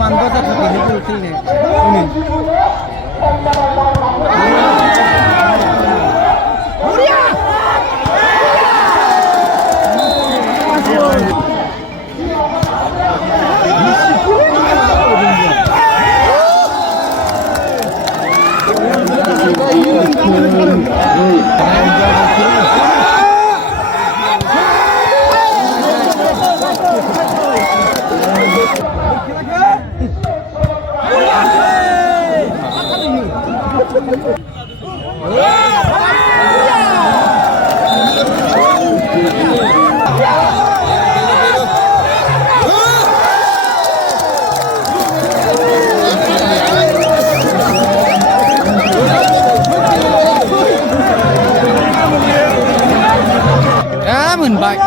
มันก็จะทำให้ดูขึ้นเลย10,000 bạch.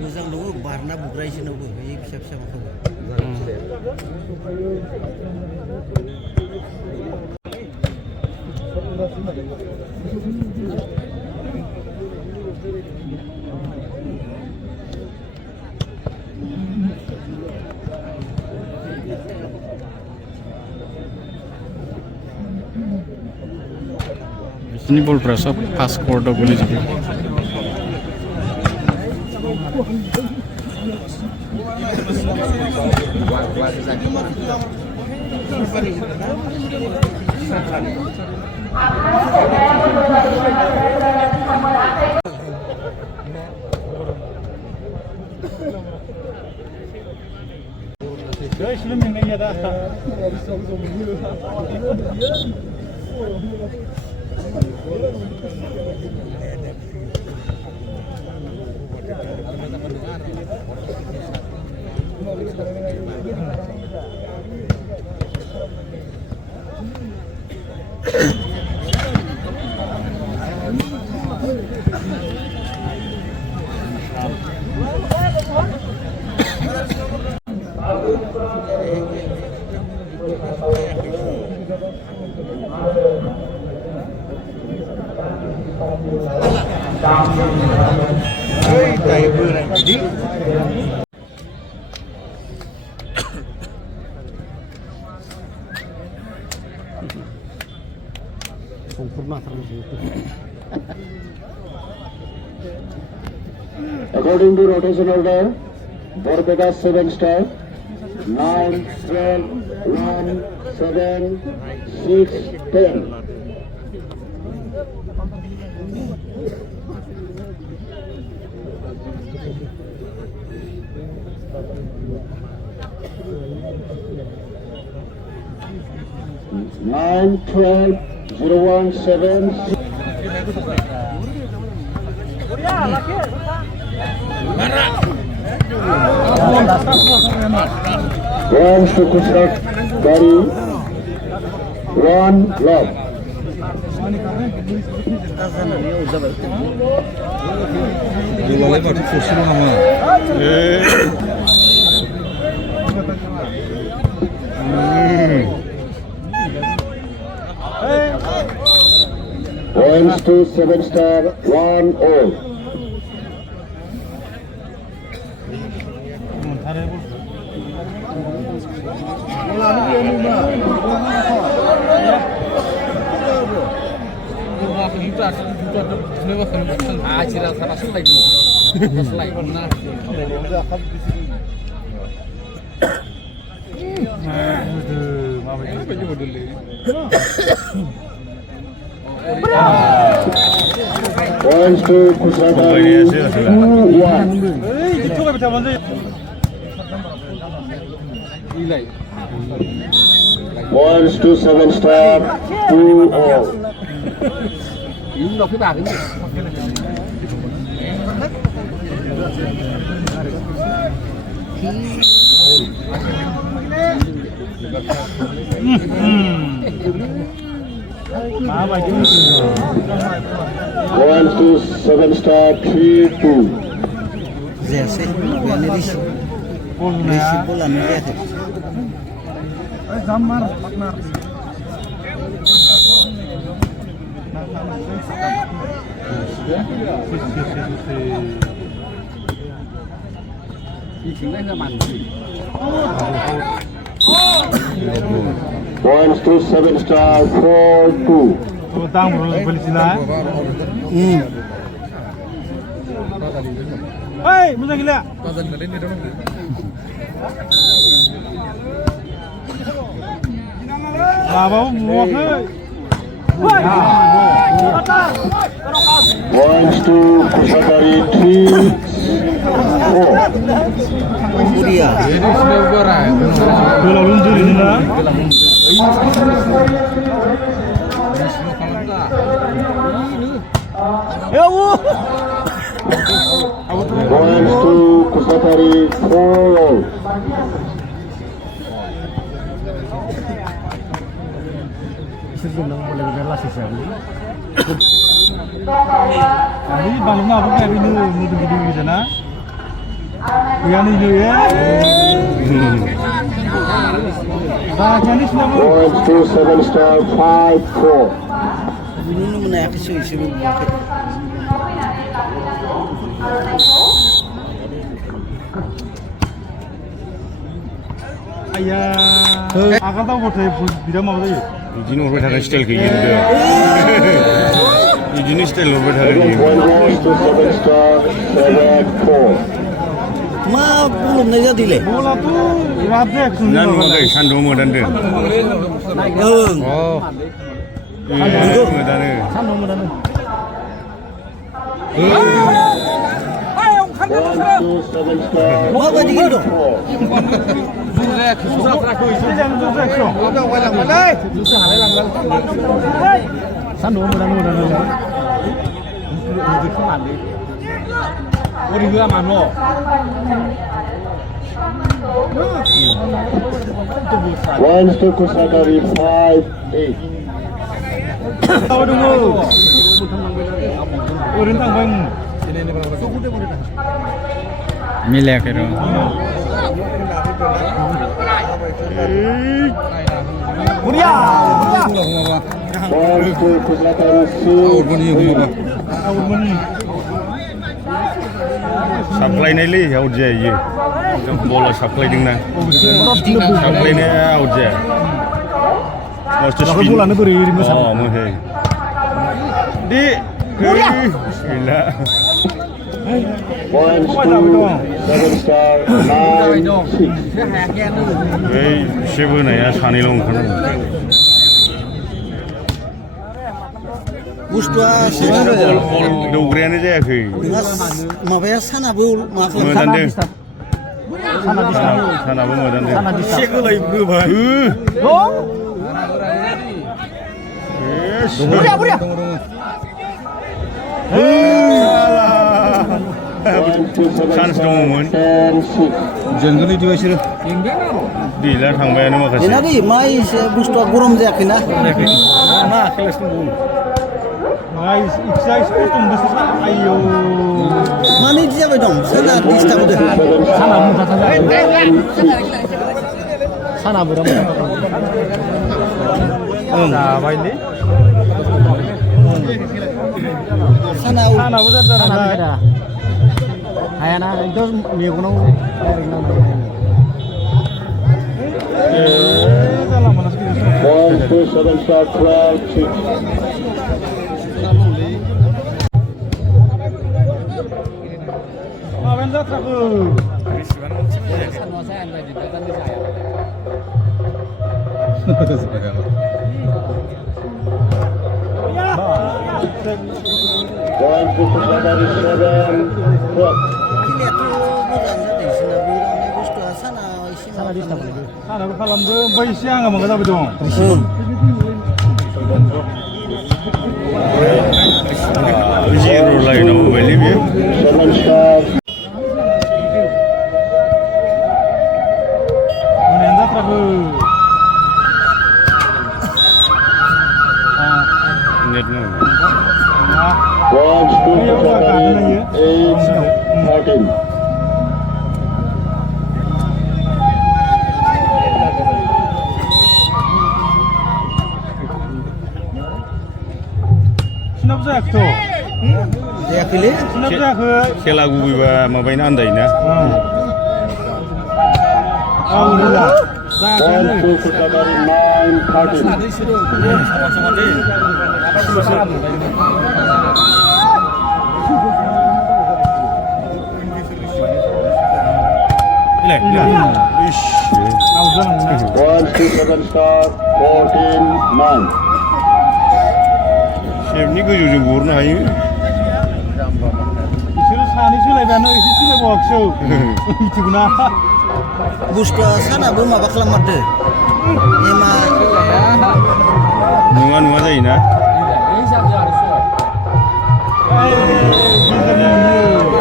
Moजां दङ बारना बुग्रायसोनावबो बे फिसा फिसा माखाबो बिसोरनि बलफ्रा सब fast कर्टआव गोलैजोबो According to rotation order, Barbada 7 star, 9, 12, 1, 7, 6, 10. Nine, 12, 0, 1, 7, 6. One Sukusak Gari, one love. Points to 7 star, 1 all. Points to Kusada, 2-1. Points to 7-star, 2-all. Points to 7-star, 3-2. जायासै बेनो receive रिसिभबो लानाय जायाखै Points to 7-star, 4-2. Hei, moja gila. Bawa muak hei. Points to Kusatari, 3-4. Muria Bola lunjur ini lah. Points to Kusatari, 4-all. Ini balungnya apa kayak ini mutu-mutu gitu na? Yang ini ya. Jenis nama. Points to 7-star, 5-4. Bunu menaiki isu-isu buat Ayah, akan tahu bodoh tidak mau tadi. Ini orang berthakar style kayak gitu. Ini style orang berthakar Again, gitu. one goes to 7-star, 7-4. ma belum naik jadi le Bola tuh rabek Nan sudah. makai sandung modan deh. Oh, iya, modan deh. Points to 7-star, ma bagi gitu 4. Jangan tuh sekso. Points to Kusatari, 5-8. Tahu dulu. Urintang bang. Milih kira. Muria. Points to Kusatari, 6-3. Awal mani. Supply ni le, out je ye. Bola supply ding na. Supply ni out je. Mesti spin. Bola ni beri ring Oh, mungkin. Di. Muria. Gila. Points to 7-star, 9-6. Hei, siapa ni ya? Sani long kan. bustuआ Bol dogrian aja ya kau. माबाया सानाबो मा खालामो Modan deh. Sana pun modan deh. सेगोलाय गोबाय Yes. Muria. Points to Chance 7-star, dongmon. 10-6. Jangan itu biasa. Dila थांबायानो माखासे. बेना दै मा एसे बुस्थुआ गरम जायाखैना मा केलास दंबावो? Guys, iksa itu besar. Ayo. मानो इदि जाबाय दं साना डिस्टार्ब होदो Sana muda sana. Sana berapa? Nah, ini. Sana Sana besar sana. Hayana itu megunau. Salah mana sih? Points to 7-star, 12-6. Mawen zat aku. Points to Kusatari, 7-4. खिलियाथ' मोजां जादों इसोरना बे रावनाय बुस्थुआ सानाबो खालामदो ओमफ्राय एसे आङा माबा जाबाय दं Zero lain aku beli dia. 7 star. Mana anda prabu? Net ni. Watch to Sakari 8-13. Kenapa saya tu? Dia pilih. Kenapa saya ke? Kela gue ba mabain andai na. Oh, dah. Watch to Sakari 9-13. Ish. Watch to 7 star 14-9. Chef ni gue jujur gurna ayu. Isur sani sulai bano, isur sulai boxu. Itu guna. Buska sana belum apa kelamat deh. Ema Nungan aja ini na.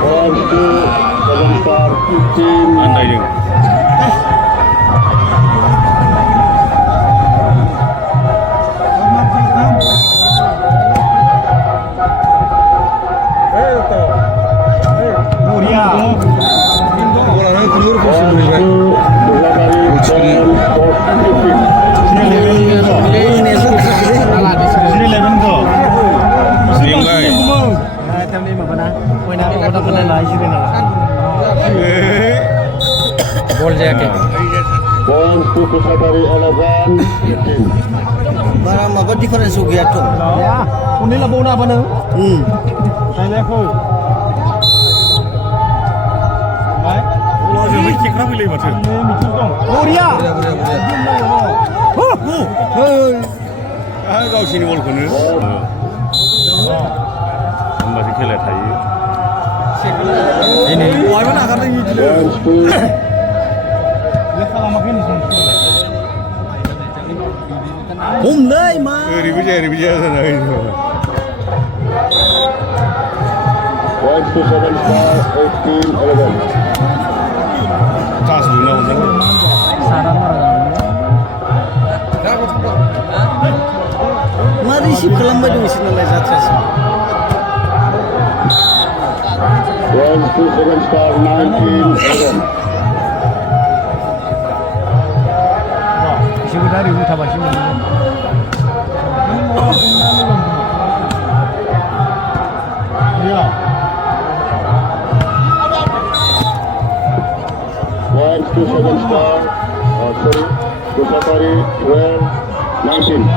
Watch to 7 star 15. Andai dia. barang apa difference ugi atuh. Ya, ini lah bau apa nih? Saya aku. Baik. Lo jadi kira pilih macam. Ini mikir dong. Korea. Ah, kau sini bol kene. Masih kela thai. Ini. Wah, mana akan ini dulu. Lihat kalau makin sih. Dai mah. Ribija sana itu. Watch to 7 star 18-11. Tas dulu nak. Mari sih kelambai dulu sih nilai jatra sih. Watch to 7 star 19-11. Siapa dari utama sih? Watch to 7 star. Sorry, to Sakari 12-19.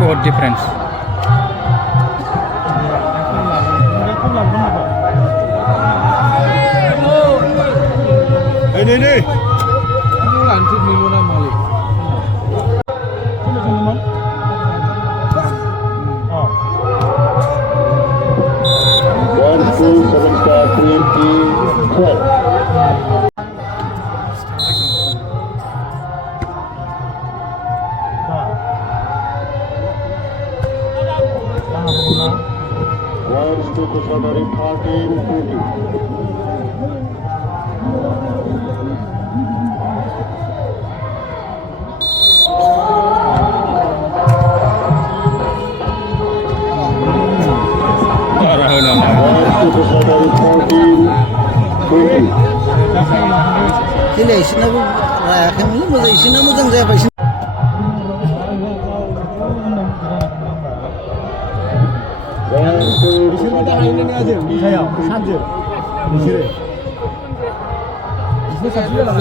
What difference? Ini. Lanjut minggu mali. Watch to 7 star 20-12. Watch to Sakari 13-20. Ini isinabu rakyat ini masa isinabu jangan saya pasien. Saya sanjir. Disini. Disini sanjir lah.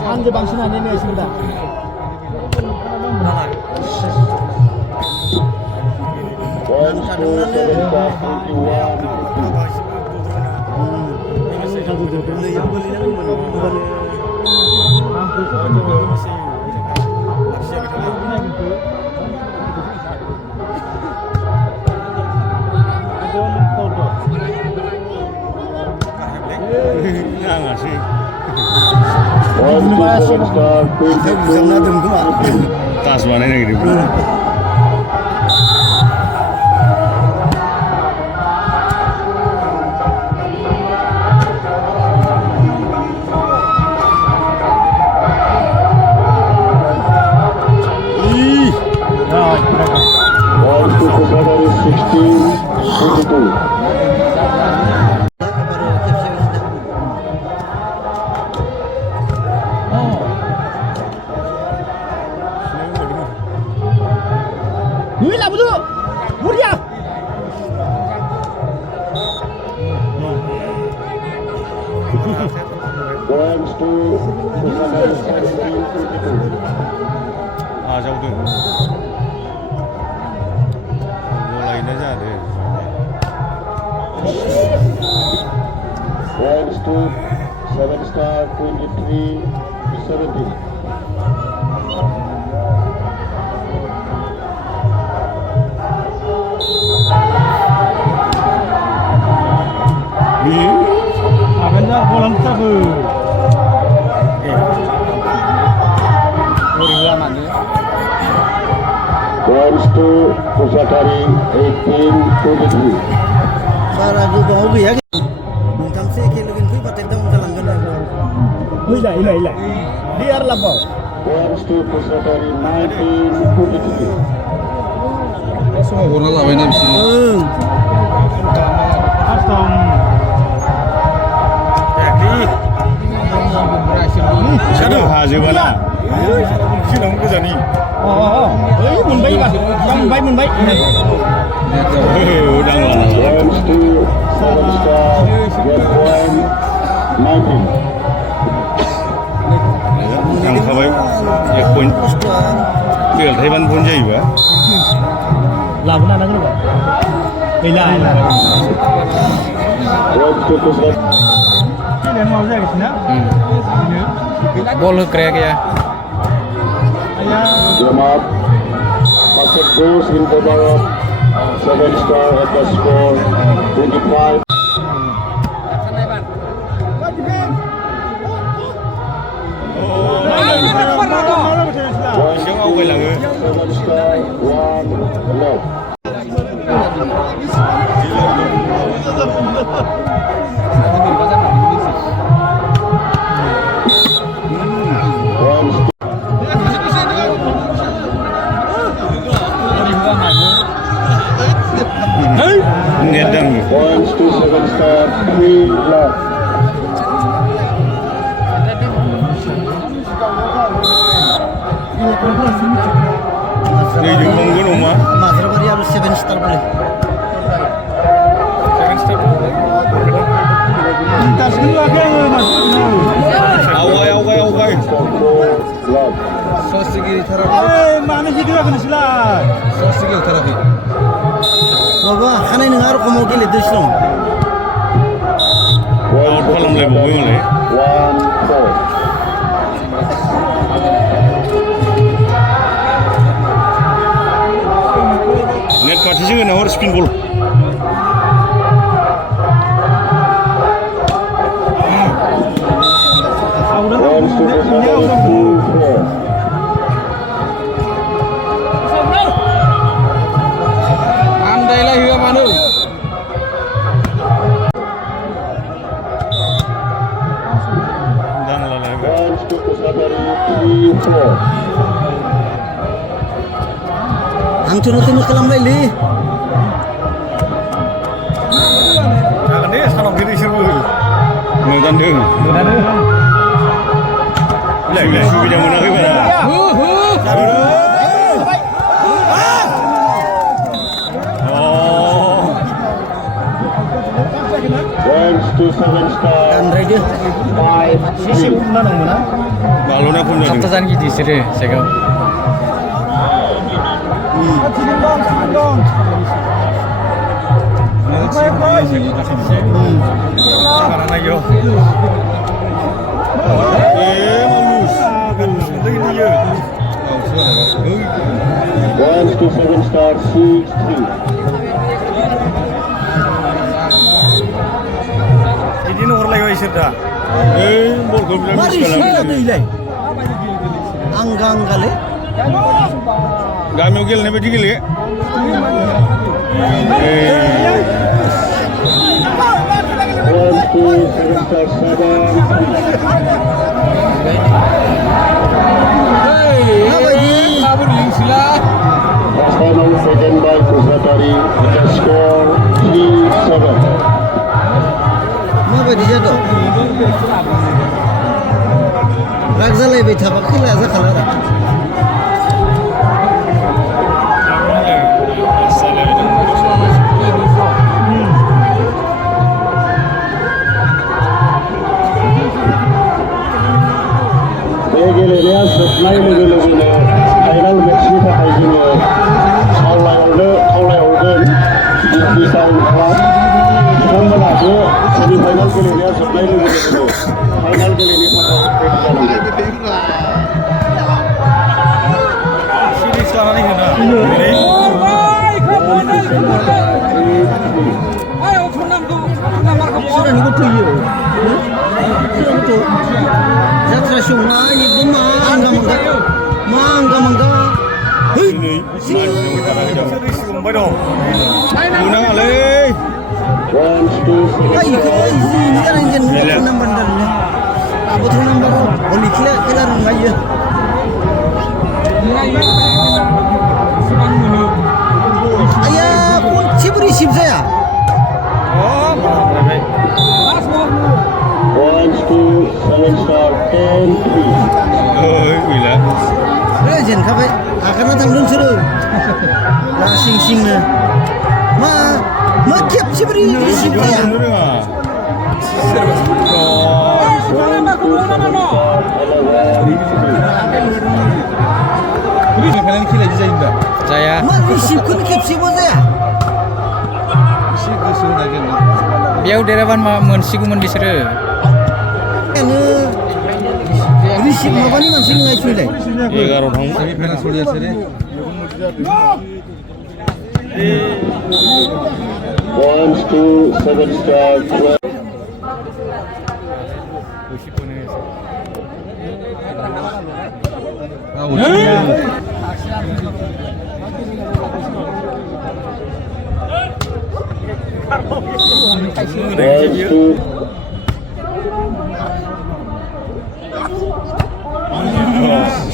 Sanjir bangsa ini sudah. नाङासै 1 to 7 star बुजाबना 22. दोन खोमा तास बानायनो नागिरदोंमोन One to Secretary 16, 22. Wih lah betul. Mulia. Points to Secretary 17, 22. आजावदों गलायनाय जादों Points to 7 star 23 to 17. Abenza bolam tabu. Points to Secretary 18, 23. Para juga hobi ya. Nonton sih kelogin kui paten dong jalan ganda. Ila. Biar lah bau. Points to Secretary 19, 22. Semua warna lawannya di sini. Custom. Aduh, hajobaना Shillong गोजानि Munbai bah. Munbai. उदां लाना Points to 7 star, get point 19. थांखाबाय 1 point बेलथायबानो point जायोबा Labunan lagi bang. Ila. Points to Secretary. Ini mau saya kesini. Bol krek ya. Jamal. Pasek goes in favor of 7 star at the score 25. Points सिगां आवगायलाङो 7 star 1 left. Points नेटदां Points to 7 star 3 left. नै जों मोनगोन अमा Mazrabari harus 7 star boleh. Tas dulu lagi mas. आवगाय Star 4 left. Sosigi terapi. Mana hidup aku nasilah. Sosigi terapi. Baba, kanai nengar kamu gile dusung. Out खालामलायबावबाय मालाय 1-4. Net खाथिजों होना हर स्पिन बल Points to Secretary 2-4. Andailah hiwa manu. दां लालायबाय Points to Secretary 3-4. Hancur-hancur kelam lagi. जागोन दे सानाव गिदिर इसोरबो मोगानदों बिलाय सुबिदा मोनाखै बारा Points to 7 star Andrai dia. 5-3. balona खम जादों Kaptasan gitu sih saya. Sekarang ayo malus lagi dia Points to 7 star 6-3. ini no हरलायबाय इसोर दा ओइ बलखौ बिराद मारै मिस खालामो सिगां दैलाय आंगा आंगालै गामियाव गेलेनाय बायदि गेले Final second by Kusatari, the score 3-7. माबायदि जादों राग जालायबाय थाबा खेलाया जाखाला रा बे गेलेनाया जोबनाय लोगो लोगोनो फाइनाल मेचनि थाखाय जोङो खावलायहरगोन डिस्ट्रिक्ट टाउन क्लाब बिथांमोना बे सेमिफाइनाल गेलेनाया जोबनाय लोगो लोगोनो फाइनाल गेलेनो थाखाय रेडि जानांगौ सिरिस लानानै होना सोरानिखौ थैयो सोरानिखौ जात्रा समा एकदम मांगा मांगा है सिगंबाय दं मोनाङालै Betul number boleh kira rumah ya. Ayah pun cibri sip saya. Oh, baik. 1-2 7 star 10-3. ơi quỷ lắm Legend kah baik? Akan datang belum suruh. Lah sing ni. Ma kiap cibri sip saya. kalian kira aja Indah. Saya. Ma sip kun kiap sip saya. Sip suruh aja. Biar derawan mensiku mendisere. Risip apa ni masih ngai sudah. 11 थांबाय Semifinal sudah sere. 1-2 7 star 12.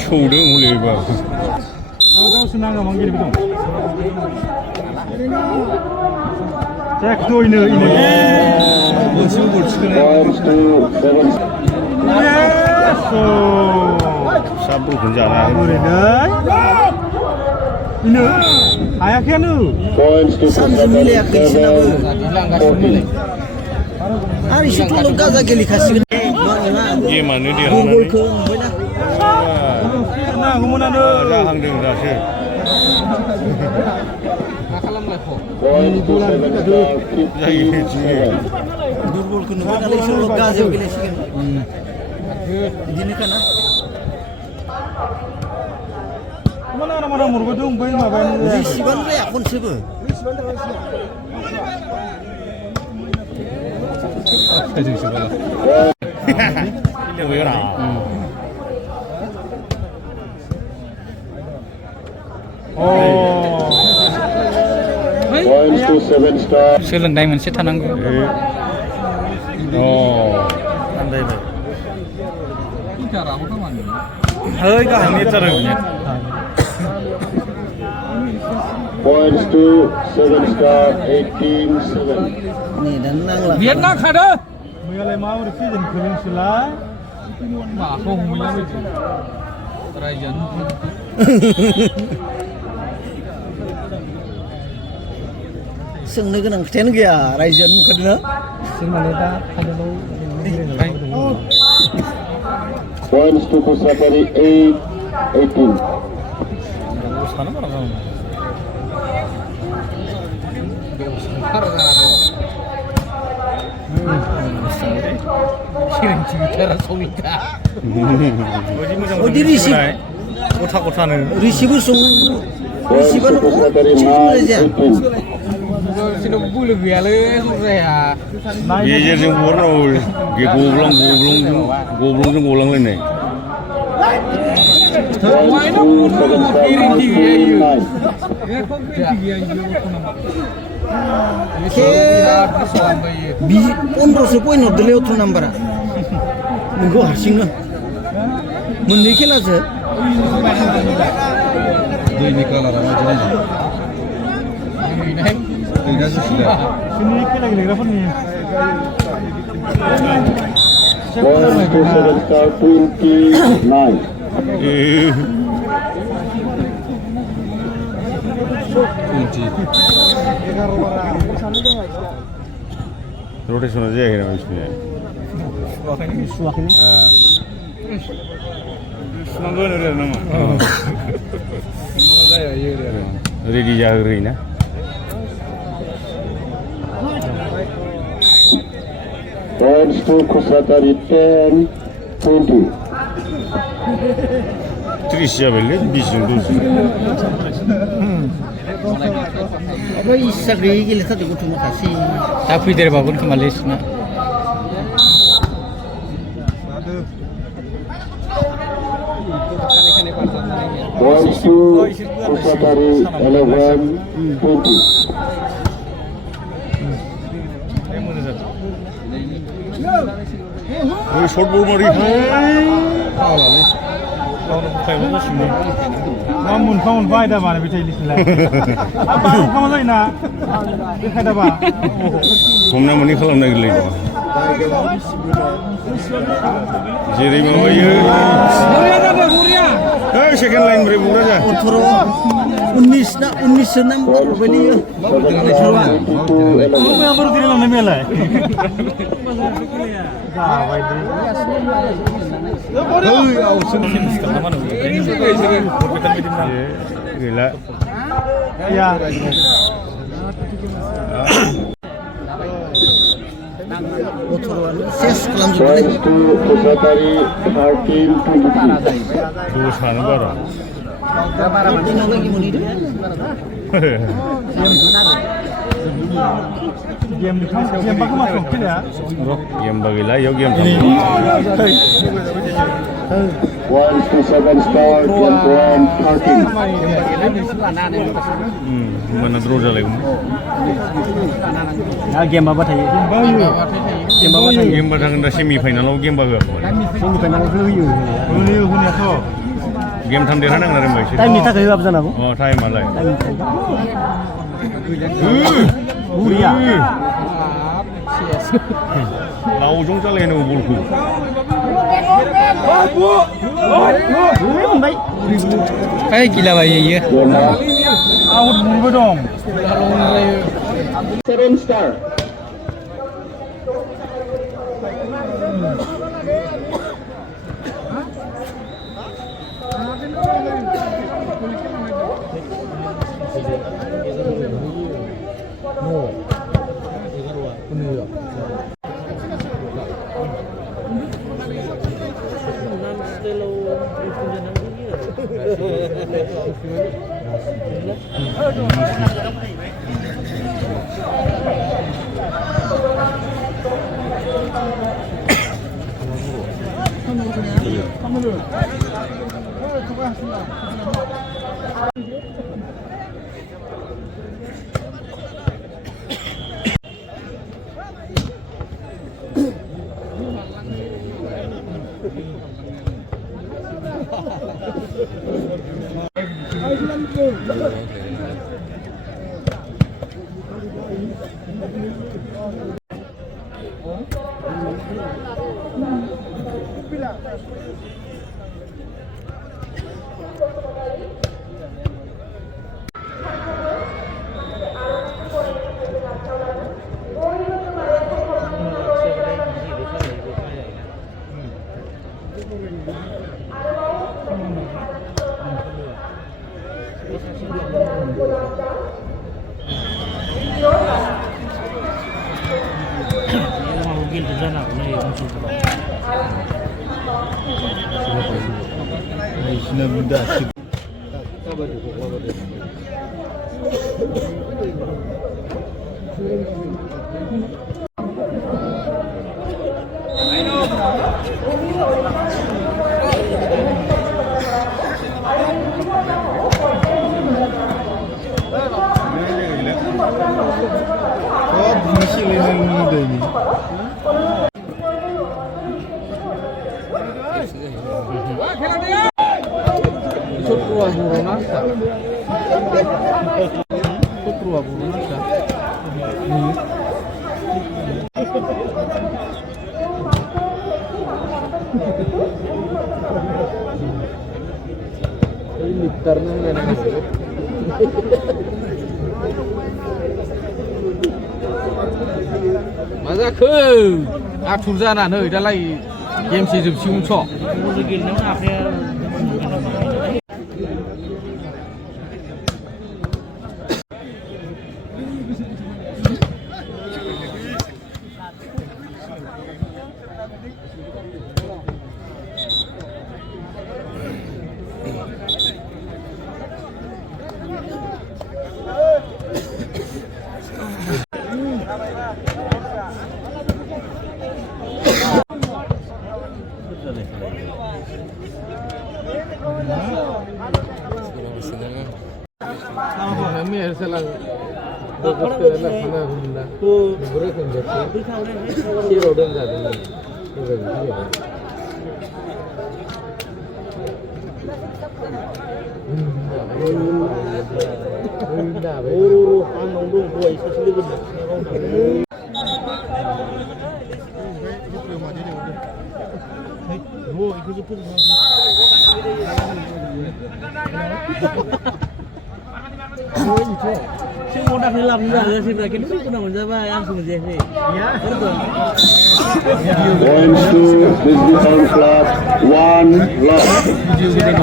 sौदों मुलि बा गावसो नाङा मांगिरि दं जायाखै दयनो इनो मोनसेबो गल थिखोनो 1-2 7 साबुखौनो जाना ओरैनो इनो हायाखैनो points to Samsung miliakai sinabu. Hari itu lo gaza geli kasih. गेमानो Gol देरहानानै ke mana? ना गुमुनानो जाहांदों दासो points to 7 star 57. Durbol ke mana? Kalau itu lo gaza geli sih. Ini kan? mana murgo dong बै माबायानो Risiban re akun sebe. Points to 7 star. सोलोंनाय मोनसे थानांगौ आन्दायबाय hơi गाहायनि जादों Points to 7 star 18-7. Ni dan nang lah. बिराद नांखादो मैयालाय माबोरै फेजेन खोलैनोसैलाय माखौ हमैला बायदि रायजानो Soंनो गोनां खोथायानो गैया रायजोआनो नुखादों ना जों माने दा फाइनालाव Points to Kusatari 8-18. सानो बारा जानो सिरिंथि बिथारा सौलिखा बायदि मोजां Odi risip. गथा गथानो Risibu sung. Points to Kusatari 9-18. बिसोरनाव बोलो गैयालै जराया गेजेरजों हरनांगौ गब्लंजों गलांलायनाय गेरेन्टि गैया इयो एख' गेरेन्टि गैया इयो बिराद गोसो लांबाय इयो 15सो पइन्ट हरदोलै 18 नाम्बारा नोंखौ हारसिंनो मोननै खेलासो दैनि कालारा माबायदि बिसोरनि खेला गेलेग्राफोरनि 1 to 7 star 29. रटेसना जायाखै नामा बिसोरनिया सुवाखैनो सुनांगोन ओरै नामा रेडि जाहोग्रोयोना Points to Kusatari 10, 20. 30 जाबायलै 20जों 12 ओमफ्राय इस्सा गैयै गेलेथारदों गथ' माखासे दा फैदेरबावगोन खोमालै बिसोरना Points to Kusatari 11, 20. शर्ट बल मारि मा मोनफा मोनफा आयदा बानायबाय थायो बिसोरलाय मोनफा जायोना बे खायदाबा हमना मोनै खालामनो नागिरलायदों जेरै माबायो सेकेन्ड लाइन ब्रै बुग्रा जा 19 नाम्बार बायदि बोरै दिलांनाय मेलाय जाबाय गैला या सेस खालामजोबबाय Points to Kusatari 13, 23. दसानो बारा दिनाव बायदि मोनहैदों गेम बाखौ मा सम खेलाया गेमबा गैला इयाव गेम 1 to 7 star 12, 13. होमबाना द्र' जालायगौमोन गेमाबा थायो गेमबा थागोन दा सेमि फाइनालाव गेमबा होआखै सेमि फाइनालावसो होयो होनायाथ' गेम थाम देरहानांगोन आरो होमबा एसे टाइमनि थाखाय होआबो जानांगौ अ टाइमालाय बुरिया लावजं जालायनांगौ बलखौ मोनबाय है गिलाबायो इयो आउट मोनबो दं 7 star. मा जाखो आथुर जानानै दालाय गेमसे जोबसिगौमोनथ' Points to Disney Town Club, 1 loss. Points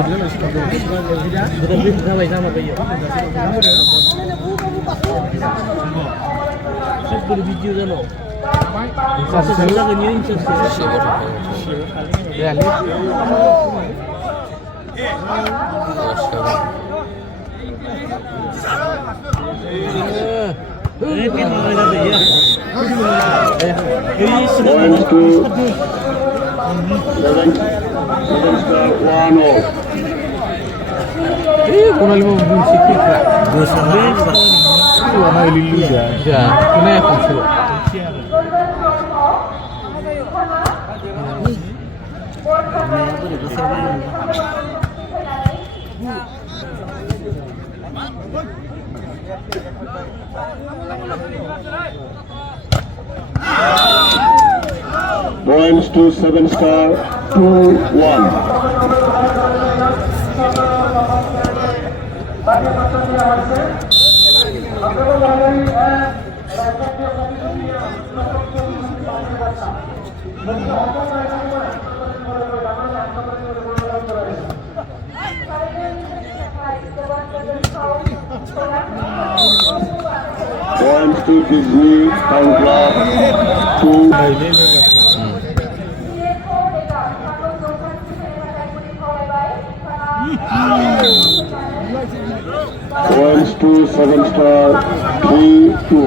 to seven star 1 all. Points to 7 star 2-1. Points to Disney Town Club 2. Points to 7 star 3-2.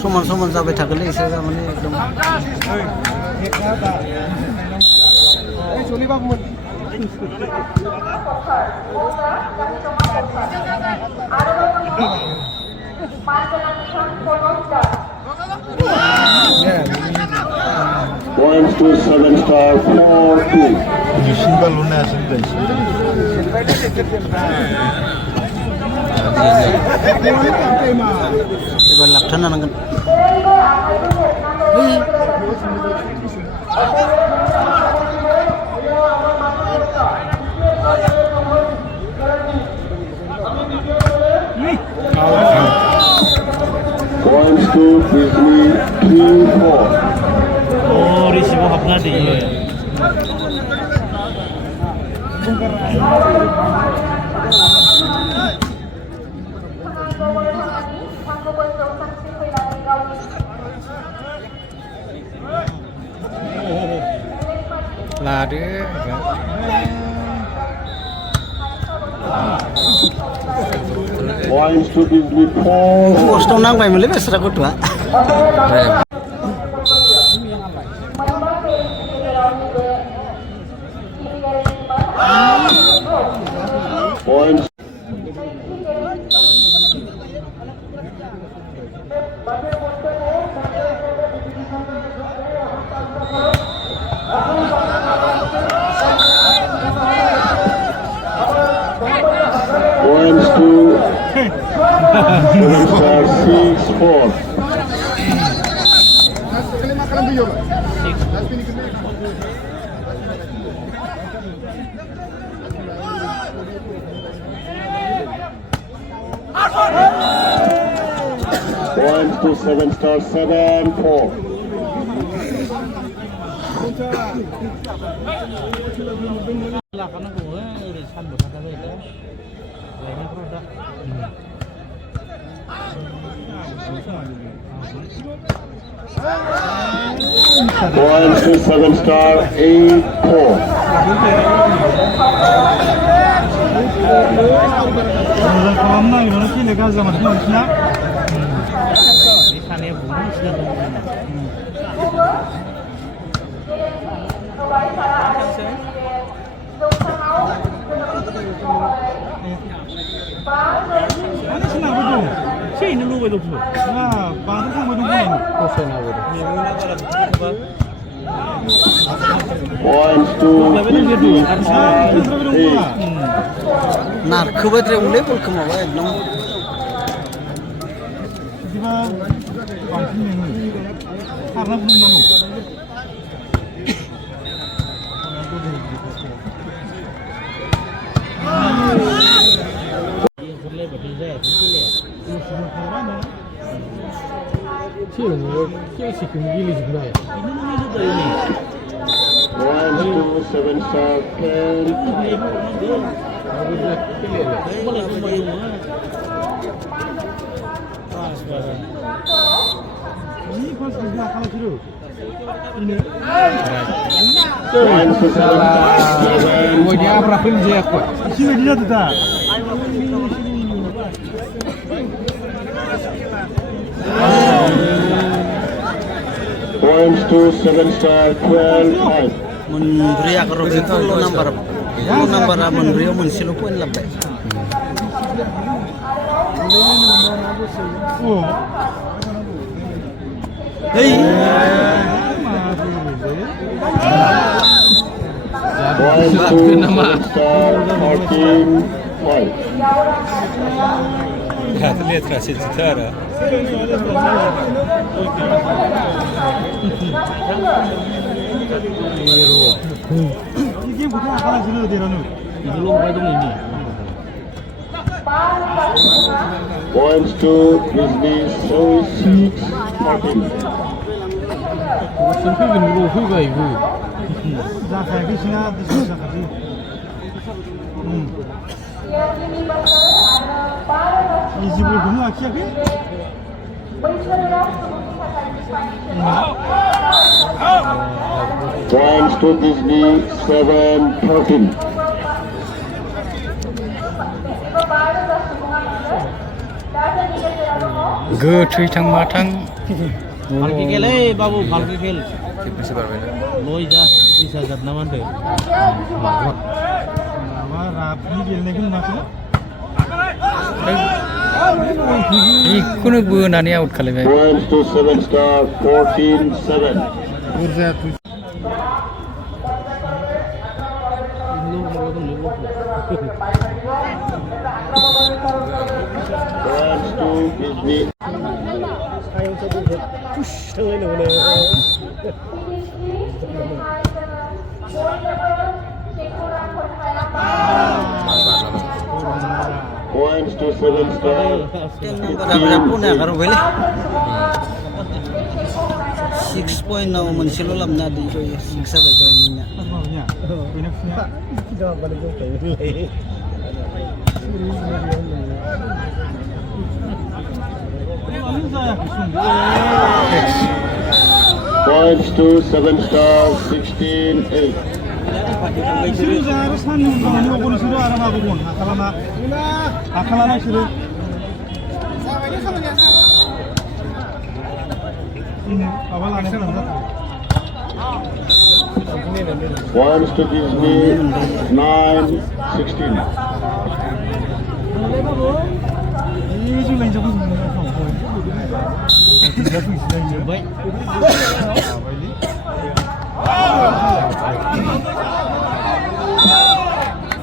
समान समान जाबाय थागोनलै एसे माने एकदम Points to 7 star 4-2. एबार लाबथारनांगोन Points to Disney 3-4. रिसिभाव हाबना दैयो लादो Points to Disney 4. खस्थ' नांबायमोनलै बेस्रा गथ'आ Points. Points to 6-4. Points to 7-4. Points to 7-8-4. मोजां खालामनो नागिरनानै फैले गाज्रि जामारदों नोंसिना माने सोनाबो दं एसे लुबाय दं बांद्राय थांबाय दं Points to Disney 8. नारखोबायद्रायमोनलै बलखौ माबा एकदम बिदिबा बांसिन नोङो खारना बुंनांगौ Points to 7-10. Points to 7-7. एसे बायदि जादों दा Points to 7-12-5. मोनब्रै आगराव फुल नाम्बारा मोनब्रैयाव मोनसेल' point लाबबाय Points to 7-14-5. 이게 보통 아까지는 어디라는 Points to Disney 6-13. 자카야기 지나 드시자까지 이 집을 보면 아키야기 Points to Disney 7-13. गोथै थां मा थां भालके गेलै बाबु भालके गेल लय जा 30,000 ना मा होनदों माबा राफनि गेलेनायखौ नुवाखै बेखौनो बोनानै आउट खालामबाय Points to 7-14-7. Points to Disney. Points to 7-15. 6 पॉइन्टआव मोनसेल' लाबना दै 6 जाबाय दहायनिया Points to 7-16-8. बिसोरो सानदुं खामानि मावगोन बिसोरो आराम मावगोन हाखालामा आखा लाना बिसोरो माबा लानाय गोनां जाथारो Points to Disney 9-16. जों लाइनजों जोब्बाय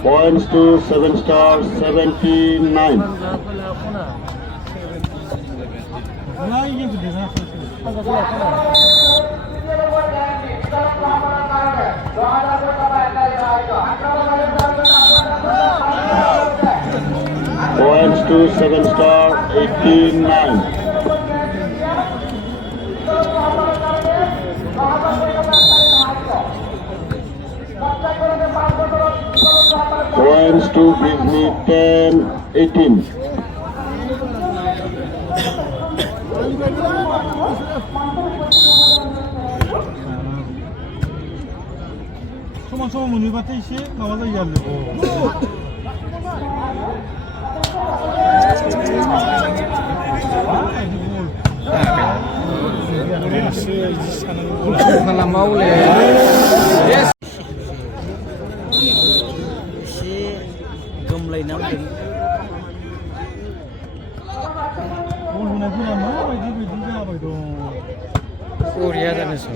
Points to 7-star 79. ला 이 गेमखौ देरहाना Points to 7-star 89. Points to Disney 10-18. समान समान मोनोबाथाय एसे माबा जायो एसे गोमलायनांगोन बल होनायफोरा माबायदि बायदि जाबाय दं बरिया जानोसै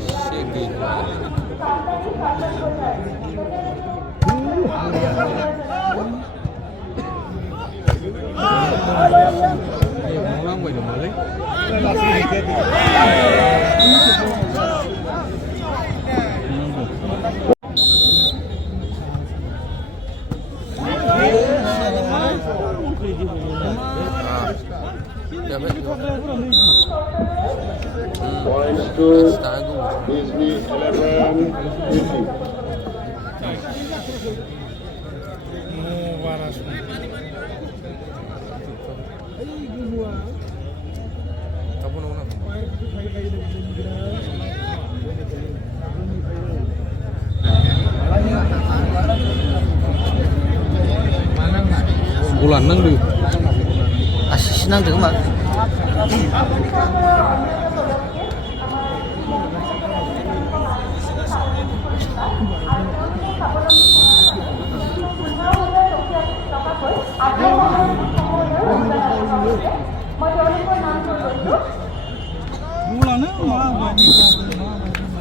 Points to Disney 11-20. Bulan nang asis nang deh mak.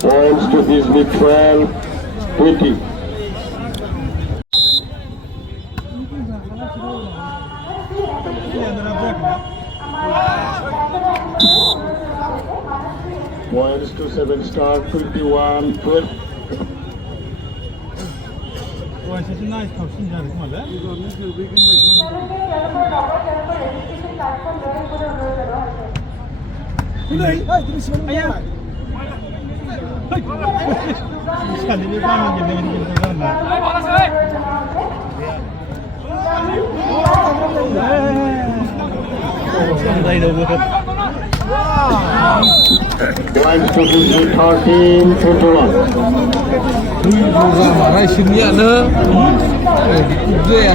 Points to Disney 12-20. Points to 7-star 21-12. एसे नाइस थावसिन जादों खोमालै सानैबो गामि गेलेनाय Points to Disney 13-21. Marah sini ada, itu ya.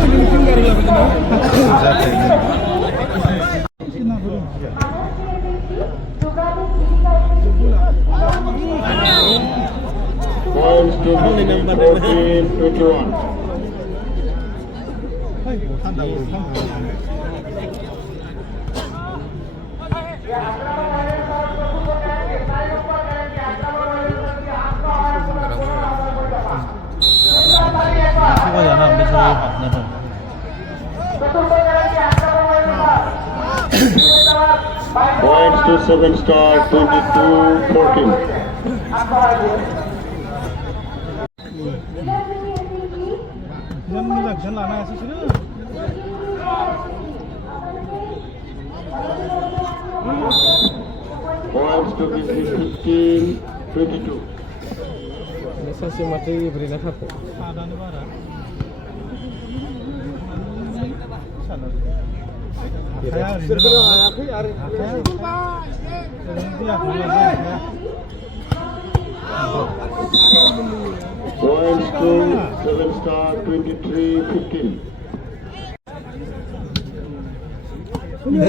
Points to Disney 14-21. Points to 7-star 22-14. Points to Disney 15-22. Sasi mati beri nak apa? Points to 7-star 23-15. Point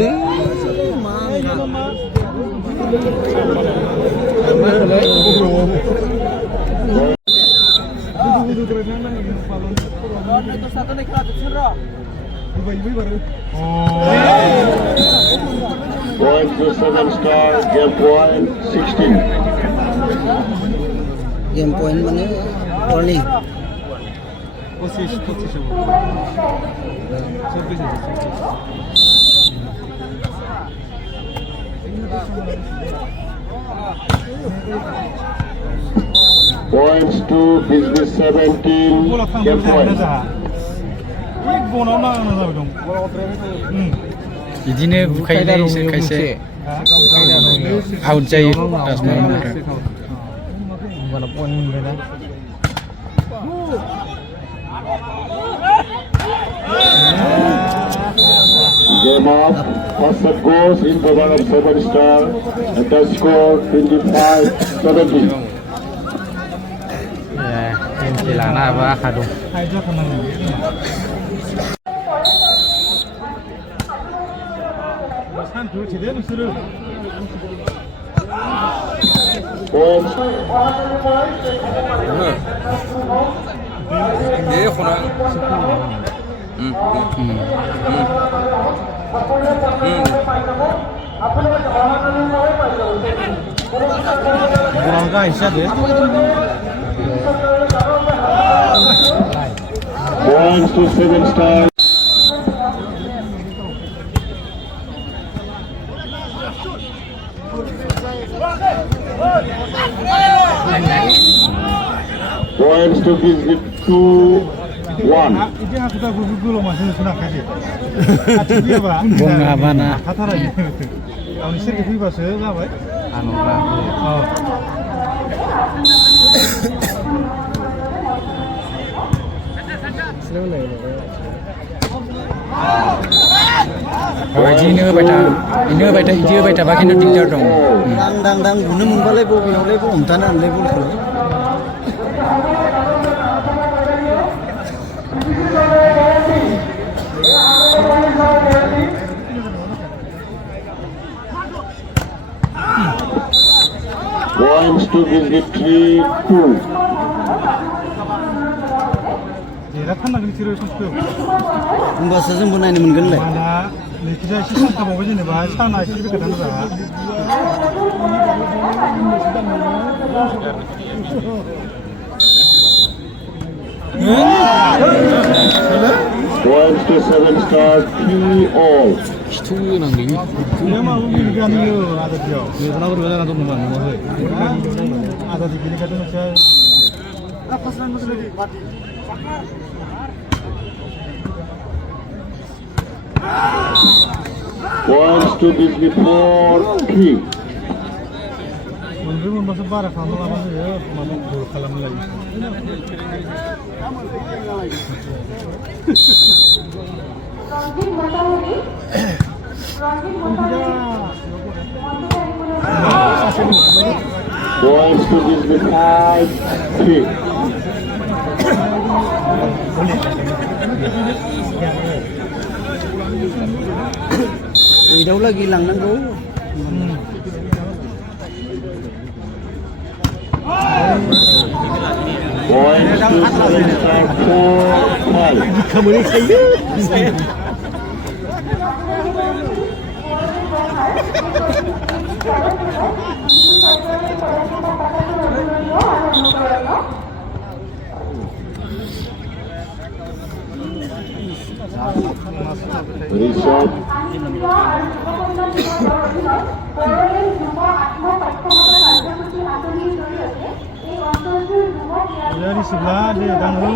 to 7 star, game point 16. Game point মানে warning 25 Points to business 17, game point. एक बनाव नांगौ जाबाय दं बिदिनो बुखायोलै इसोर खायसे out जायो टाचमान होनबाथाय होमबाना point मोनबायना Game off. First set goes in favor of 7 star. And the score 25-17. खेला ना बा आखा दं हाइ जाथारनांगोन सानखौ होथेदो नोंसोरो Points. बरं गायसै जादो Points to 7 star. Points to Biscuit 2-1. 이제 하수다 그걸로 마시는 수납하지 아침 비어봐 뭔가 하바나 하타라 오늘 세게 비어봤어 나봐요 안 오나 इदिनो होबाय थाबा खिन्थु दिगदार दं दां बुनो मोनबालाय बबेयावलाय हमथानो हानलाय बलखौ Points to Biscuit 3-2. जेरा फाननांगोन बिसोरो समखौ होमबासो जोंबो नायनो मोनगोनलाय माना नैखिजा एसे सानखाबावबाय जेनेबा साना एसे गोदान जाबा Points to 7 star 3-all. 그냥 막 우리가 아니요 아저씨요 내가 그러고 내가 돈 너무 안 먹어서 아저씨 기니까 좀 잘. Points to Biscuit 4-3. मोनब्रै मोनबासो बारा खालामलाबानो जायो माने गल खालामनो लायो Points to Biscuit 5-3. ओइदाव लागि लांनांगौ Points to 7 star 4-5. खामानि खायो Reset. Jadi sebelah dia dahulu.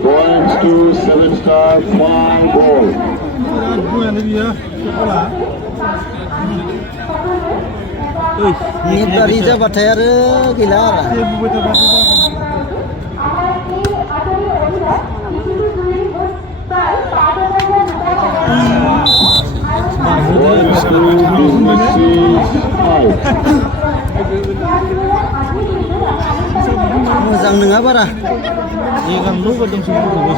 Points to 7 star 5 goal. Gue yang lebih ya, sekolah. Net बारि जाबाथाय आरो गैला आरो Dia buat apa sih? Points to Biscuit 5. मोजां नङा बारा Jangan lupa dong semua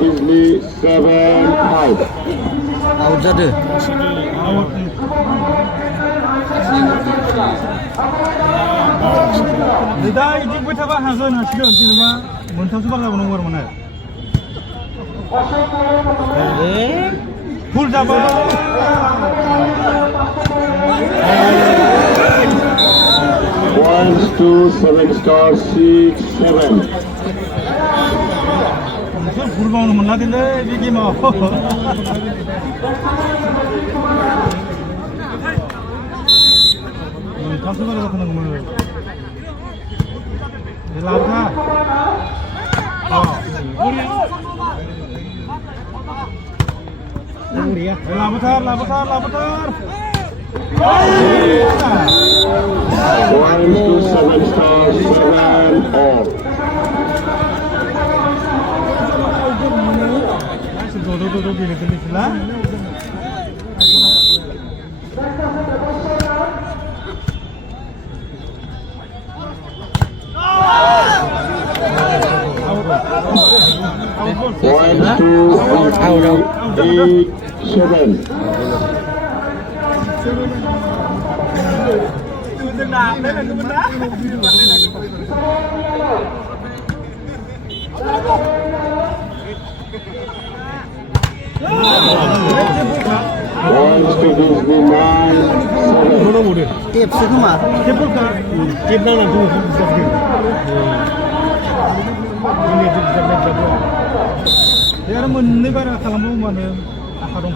Disney 7-5. Out जादो दा इदि बुंबाय थाबा हागोन हासिगोन जेनेबा मोनथामसो बार जाबावनांगौ आरो माने फुल जाबाय 1 to 7 star 6-7. नोंसोर फुल मावनो मोनला दिलै बे गेमाव मोनथामसो बार जाथारनांगौमोन लाबोखा लाबोथार 1 to 7 star 7-off. Dodo gini lah. One, two, 8-7. One to Disney 9-7. Tape सो खोमा आरो मोननै बारा खालामबाव होनबानो आखा दं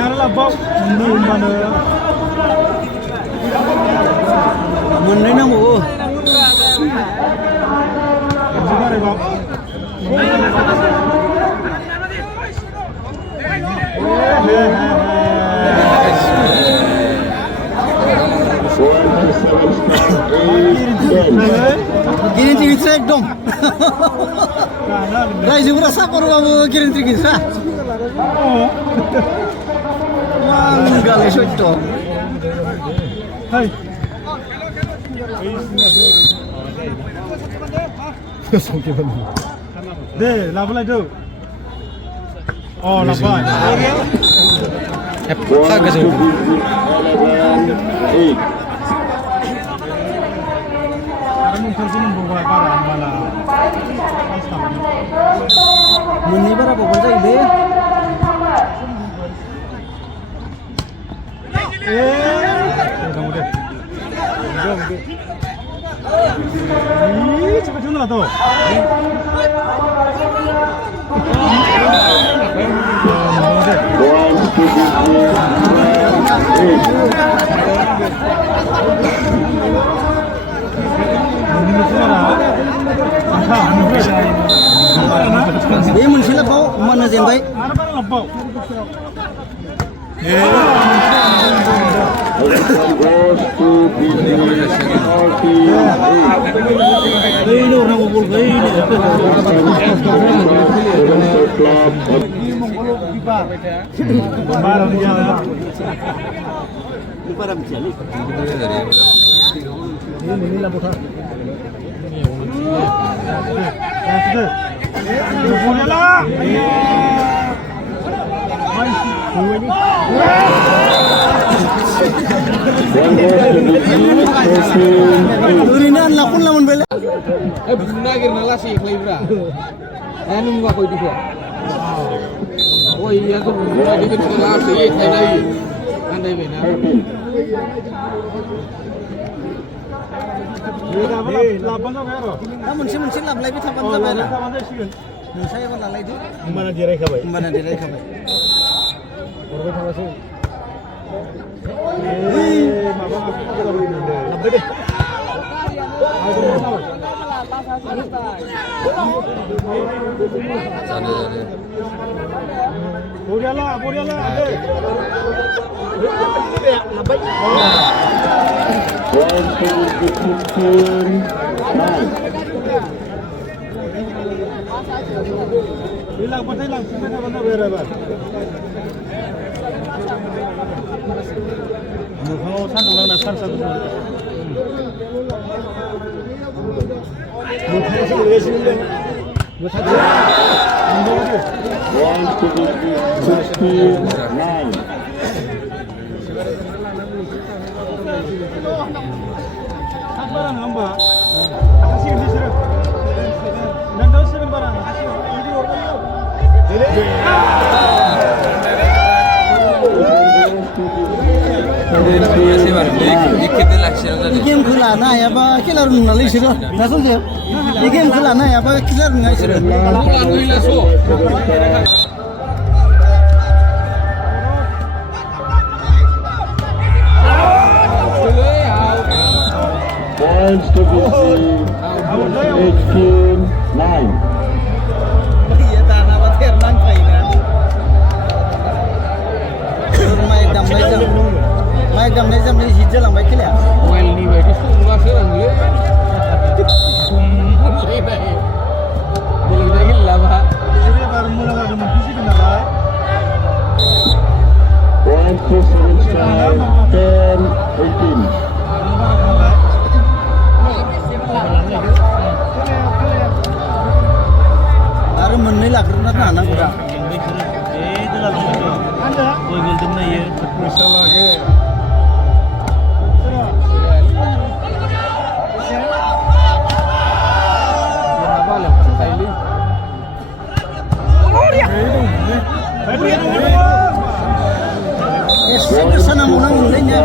आरो लाबबाव मोननै होनबानो मोननै नांगौ गेरेन्टि गैथ्रा एकदम रायजोफोरा सापरबाबो गेरेन्टि गैथ्रा गाले सत्य दे लाबोलायदो लाबोबाय एफा गोजौ 11-8. आरो मोनथामसो मोनबावबाय बारा होनबाना मोननै बारा बावबानो जायोलै cepet juga tuh. Ini mesti lebau mana jembai? Lebau. Ini orang ngobol ini. Ini lakon lamun bela. Nagir na lasi flavor. Anong nga ko dito? Oh iya ko lagi bin lasi thanai. Andai be na. Laban ka pero. Mesti lablai bi thaban labai na. Saya mana lalai itu? Mana dirai khabai? Mana dirai khabai? Orbe thabasu. Labbai deh. Boriala. Hilang sampai mana berapa? मोखाङाव सान्दुं नांना सानसा मोखाङावसो गोलैगासिनो दं Points to the 69. बारा नङा होमबा हासिगोन बिसोरो नोंथां सेभेन बारा हासिगोन बिदि गेमखौ लानो हायाबा खेला रोङो नालाय बिसोरो ना सनजय बे गेमखौ लानो हायाबा खेला रोङा बिसोरो Points to the 89. माइक दामनाय जामनाय हिट जालांबाय खेलाया मबाइलनि बायदि संगासो आंलै गेलेनाय गेलेलाबा बिसोरो एबार मोजां जादों मोनफिनसिगोन नालाय Points to 7 star 10, 18. आरो मोननै लाग्रोना हानांगौ दा एसे गोसा नांगौलै ने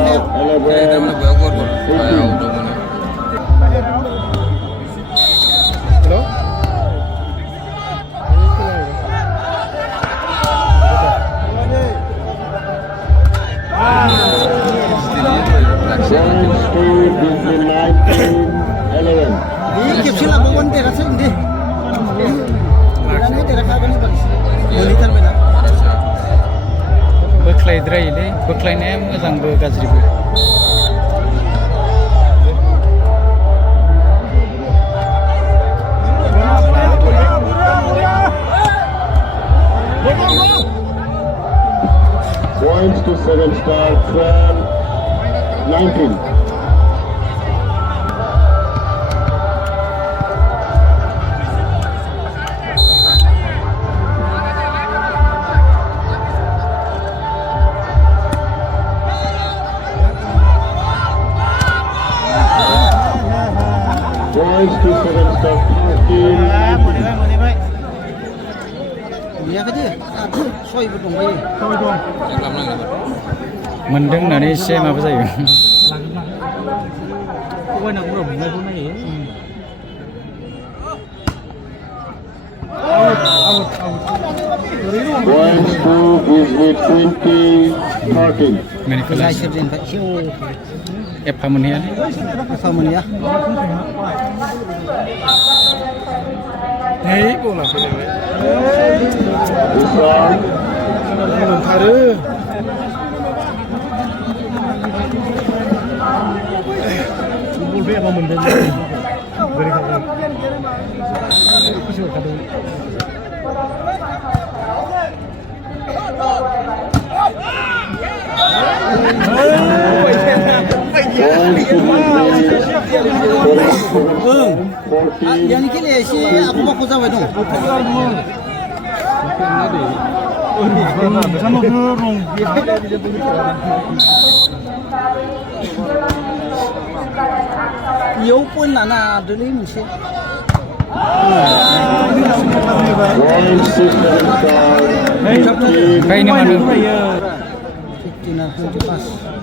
खेबसे लाबावबानो देरहासिगोन दे देरहाखागोन मोनहैथारबाय ना बोख्लायद्रायोलै बोख्लायनाया मोजांबो गाज्रिबो Points to 7 star 12, 19. Points to 7 star 14. मोनैयाखै दे सयबो दंबायो मोनदों होननानै एसे माबा जायो थगायनांगौ बुंनायखौ नायो Points to Grizzly 20, 13. मेनिपुलेसन गाइखेर जेनबाय एफा मोनहैया एफा मोनैया नै बला फैलायबाय Usman, मोनथारो बल फैयाबा मोनदों बोरै खालामदों खुसियाव खादों यानि खेलाया एसे आख' फाख' जाबाय दं बेयाव पइन्ट लानो हादोलै मोनसे Points to 7 star 15. गायनो मानो 15 ना 25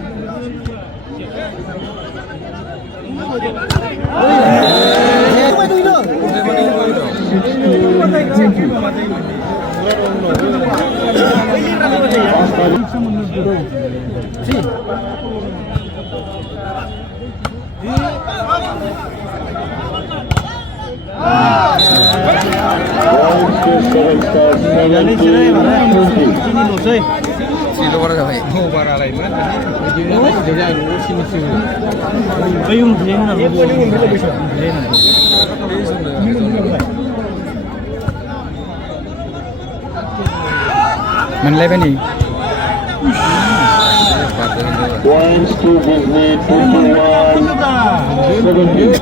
Points to 7 star 17, 20. सिल' बारा जाबाय बारालायमोन बिदिनो गिदिर जायो न'आव सिनि सिनि मोनलायबाय नै बारदों Points to Disney 21-17.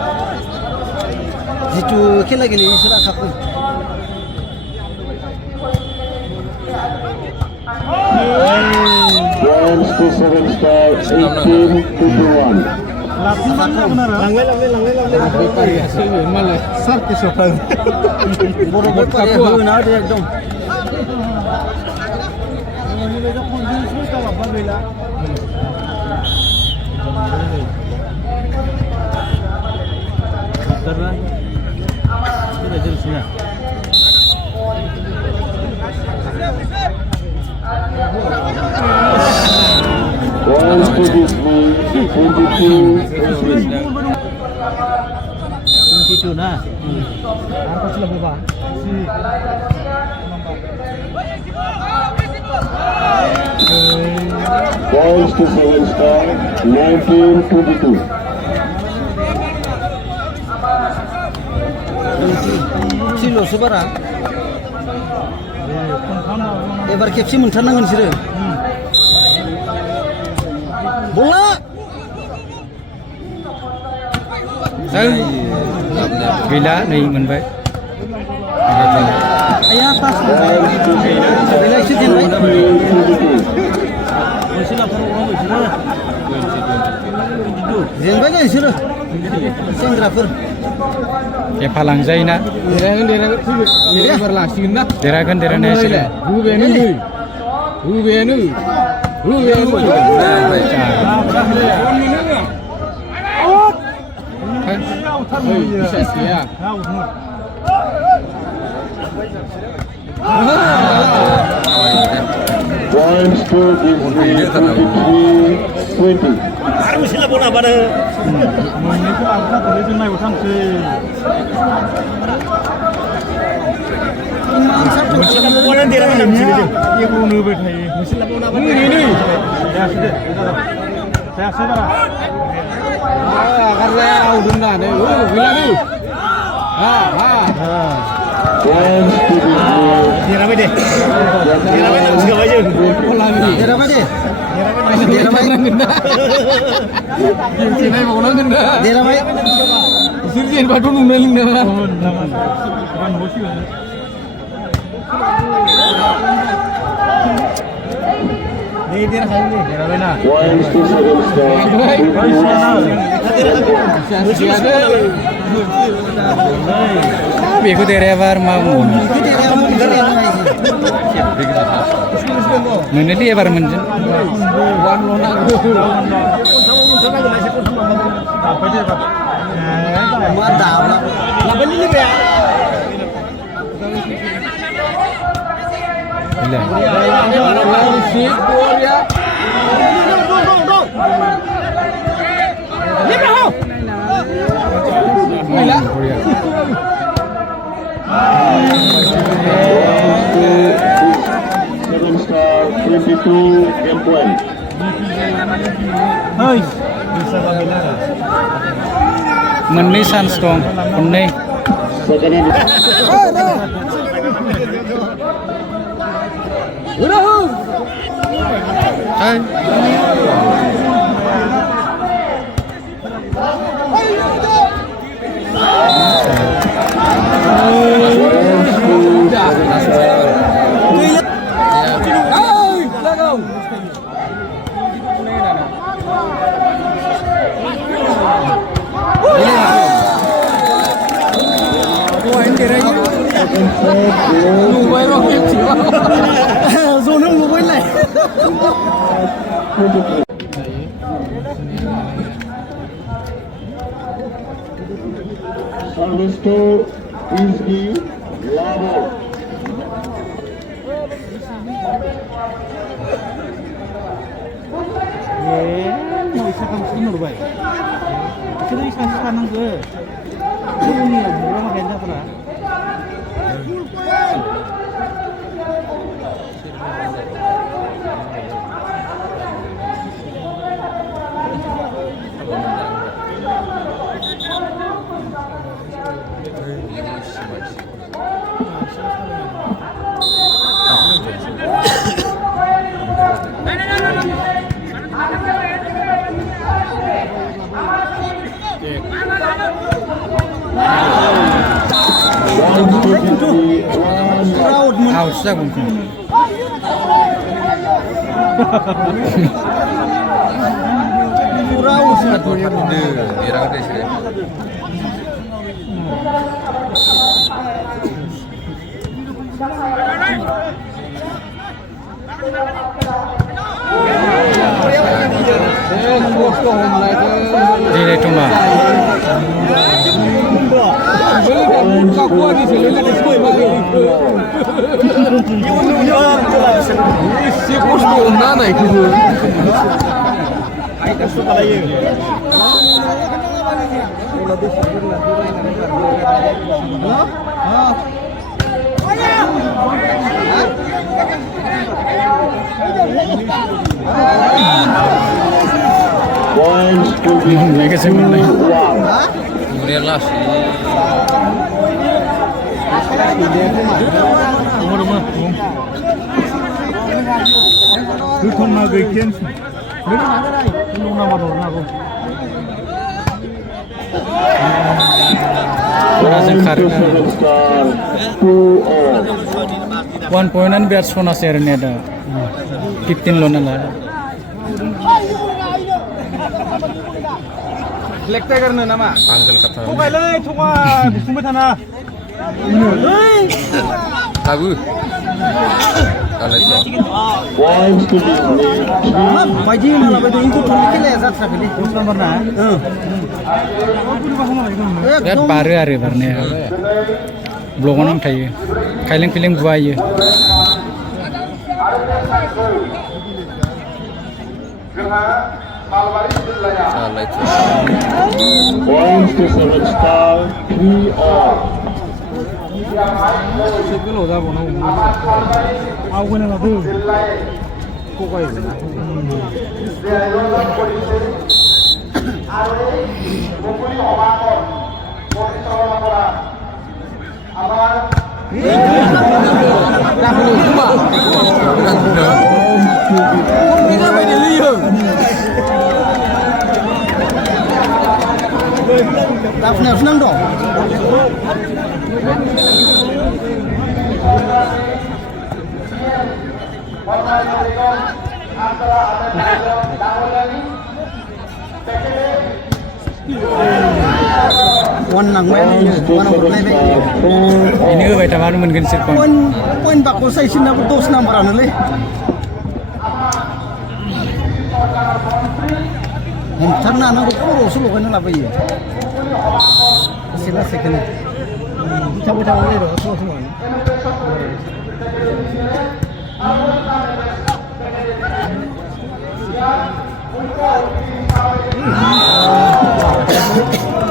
जितु खेला गेलेयो बिसोर आखाखौ Points to 7 Star 18-21. बेपारियासो मालाय बर' बेपारिया होना होदो एकदम Points to Disney 22-18. 22 ना Points to 7 Star 19-22. थिनल'सो बारा एबार खेबसे मोनथारनांगोन बिसोरो बला गैला नै मोनबाय आया पास बेलायसो जेनबाय जेनबाय बिसोरो सेंग्राफोर एफा लांजायोना देरहागोन एबार लासिगोन ना देरहागोन देरहानाया बिसोरो हुबेयानो बिसास गैया Points to Disney 23-20. Points to देरहाबाय दे देरहाबाय देरहाबाय बिसोर जेनबाथ' नुनो लोंनाङा Points to 7 Star 21. बेखौ देरहायाबा आरो मा बुंबावनो मोनोलै एबार मोनगोन Seven Star 22 game point. मोननै चान्स दं खननै Second hand. Zono ngồi lại. Service to Izgi Labo. mau isa kang sunod ba? Sino isa ka nang go? Sino niya mura maganda pala? आउटसो जागोन खोमा Pura usah tuh ya. Jadi cuma mereka sebenarnya kemudian lah Duton na gaiken. Nuna mador na ko. One point and bats for us here in the 15 lona. Lekta karena nama. Tukai le, tukai disumbat sana. Tahu. Pagi ni lah, betul itu tu ni kele zat sakit ni. Nomor na. Lihat baru hari barne. Blogon nam thay. Kailing feeling buai ye. Points to 7 star 3 all. Sekilo dah bono. Aku ni nak tu. Kokai. Dah boleh cuma. Kita main dia liang. Tak senang dong. Wan nang mana ni? Wan orang ni. Ini ke baita mana mungkin sirkon. Poin bakal saya sini aku dos nombor anu le. Karena anak aku puro sulu kan lah bayi. Sila second. Cabu-cabu le ro semua.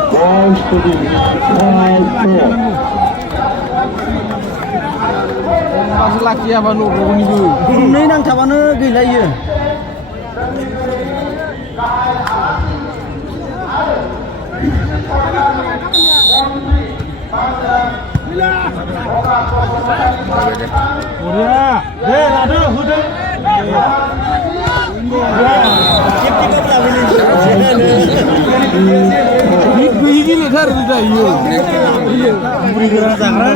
Points to the 5-4. Pasal laki apa lu ni tu? Ni nang cawan gila ye. Korea. Ada hotel. Ini ni thar ni dah iyo. Muri geran sakra.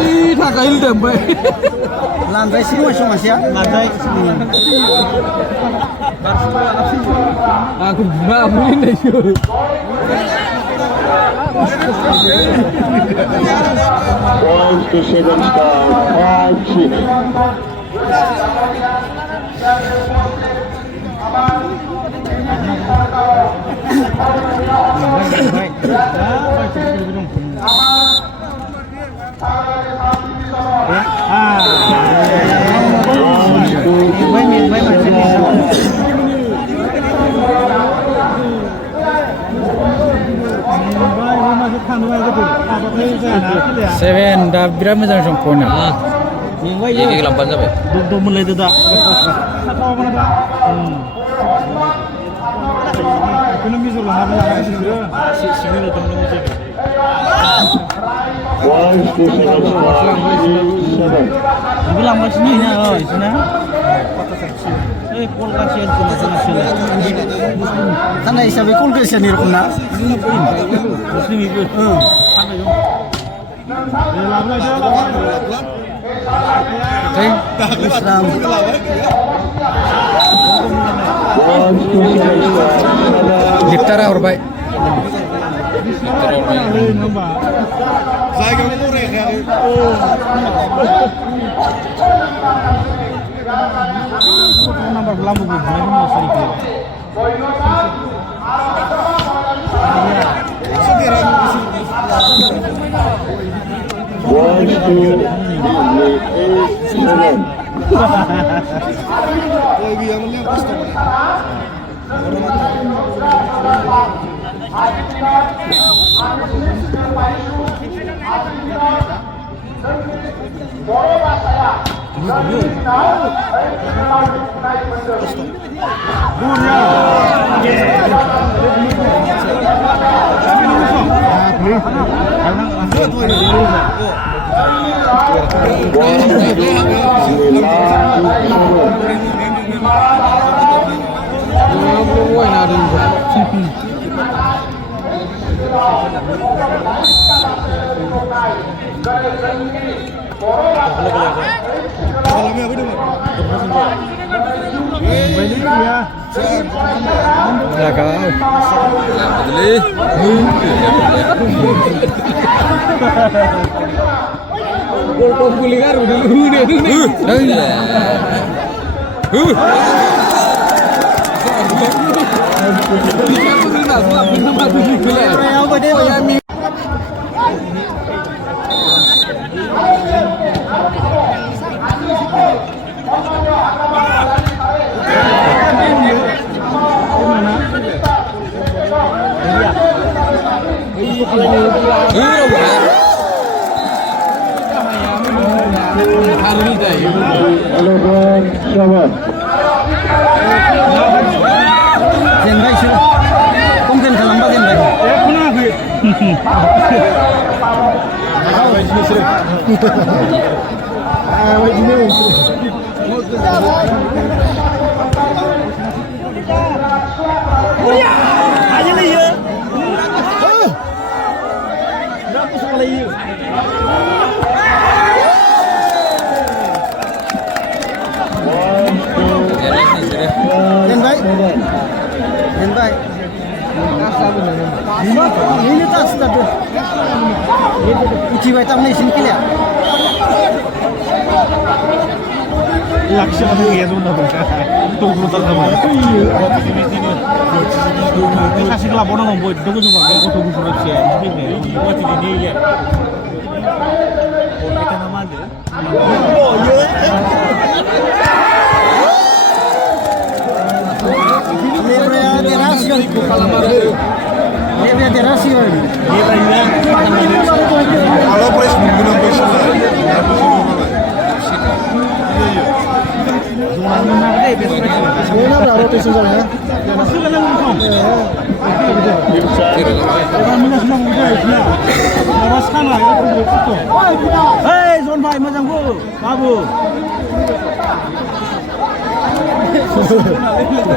Ini tak kail dah bay. Lantai sini masuk ya. Lantai. Aku nak beli dah iyo. Points to 7 star 5-6. Seven dah berapa macam sempurna. Ini kelampan sampai. Duduk mulai tu dah. Apa mana dah? Ekonomi sulah apa sini le dong ni. Points to 7 star 3-7. Bilang macam ni ya, oh, sini. Pol kasihan tu macam ni. Tanah isabi kul ke sini rukna. Muslim ikut. Islam Liftara hurbai. Jenbai sih, komplain kalau mbak jenbai. Aja nih ya. Berapa sekali ya? Jenbai. Jenbai. Ini tas tadi. Uji baca mana sini kira? Laksa ada ya zona berkah. Tunggu sama. Kasih laporan ngomong buat tunggu juga kalau tunggu surat sih. Ini buat ini ya. Kita nama ada. Oh iya. Lebih terasi kalau baru. Lebih terasi lagi. Kalau pres belum bisa. Sebenarnya berapa roti susunya? Hei, Zon Bhai macam bu, babu.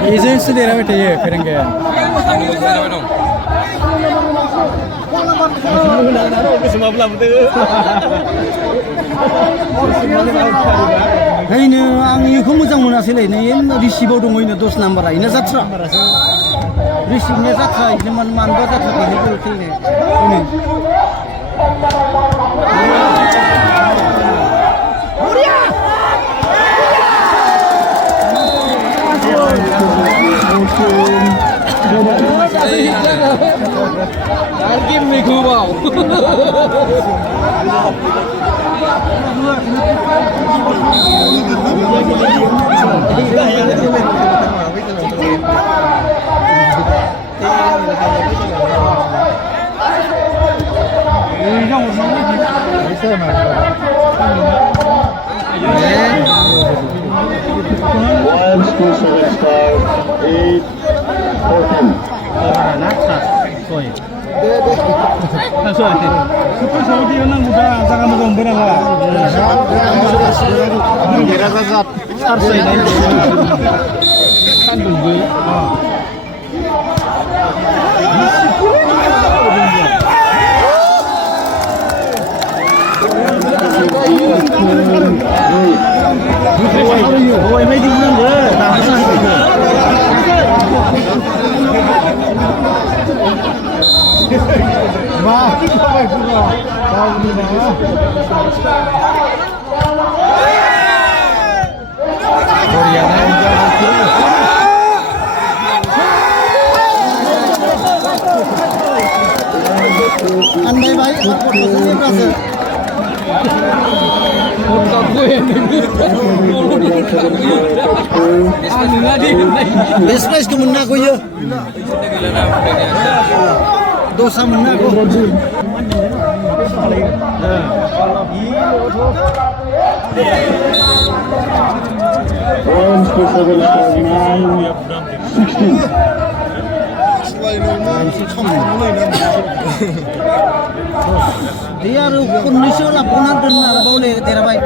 Agent से दे रहा बेटे ये करेंगे Hei, ni ang iku macam mana sih ni? Ini receiver dong ini 10 number ini satra. Receiver satra ini man baca satra ini betul ni. Ini. Game ni kubau. Andai baik, ini berasa. Best price kemana aku ya? Dosa mana aku? Dia kondisi laporan benar boleh terabai.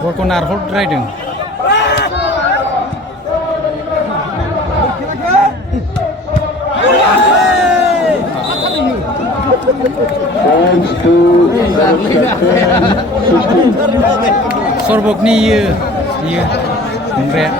बलखौ नारहरद्रायदों Sorbokni iya हमग्राया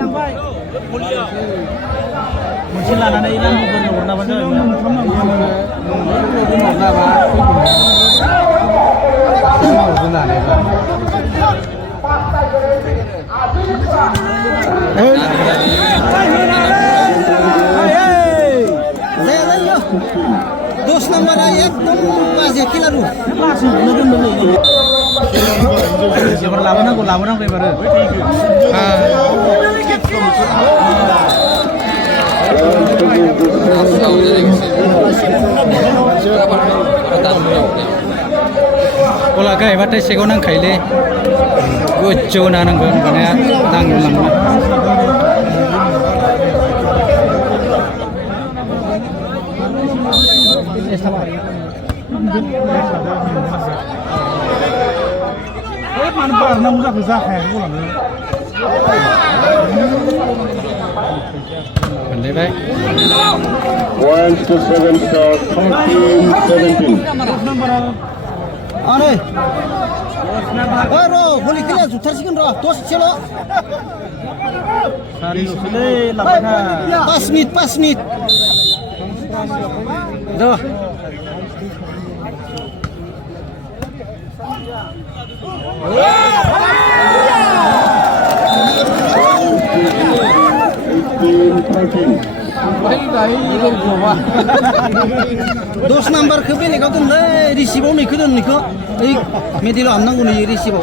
Lambai. Mesti lanan ini bukan warna apa Dos nomor ayat pas ya kilaru. Siapa lawan aku baru. Kalau gak hebat sih kau nang kaile, gue cuma nang gue karena nang nang. Pandai baik. 1 to 7 start 14-17. Ane. Ro, boleh kira jutar sih kan ro, tos celo. 5 menit. Dah. Dos number ke bini kau tu le receive ni kau tu ni kau, medi lo amnang guni receive.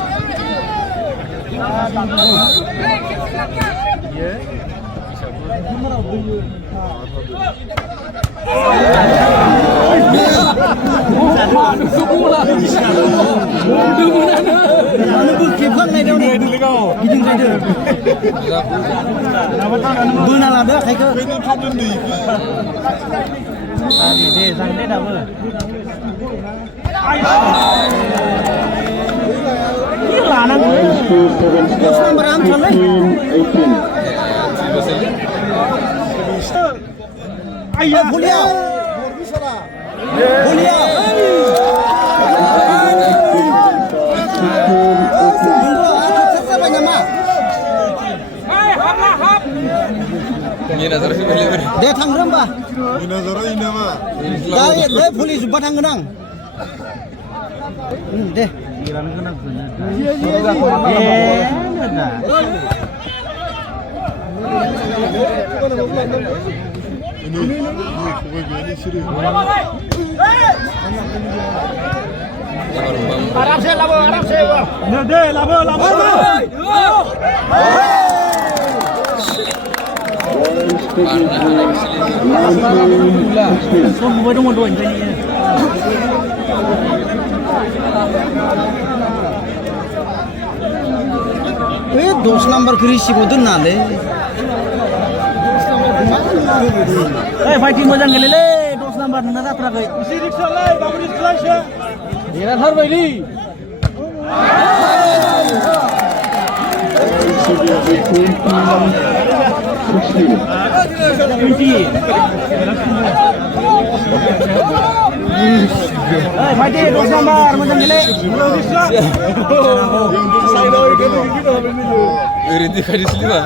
Anu berkepang ni dia ni, gini saja. Benar ada, saya ke. Tadi deh, sangat dah ber. Ini lanang. Terus nomor ambil ni. Ayah Julia. Julia. Dia tanggung bah. Dia polis batang genang. Deh. Arab saya labo. Deh, labo. Dos number kerisi bodoh nale. Fighting macam gini le, dos number nada terakai. Isi riksa le, babu riksa se. Dia nak harbai li. Berhenti kali selima.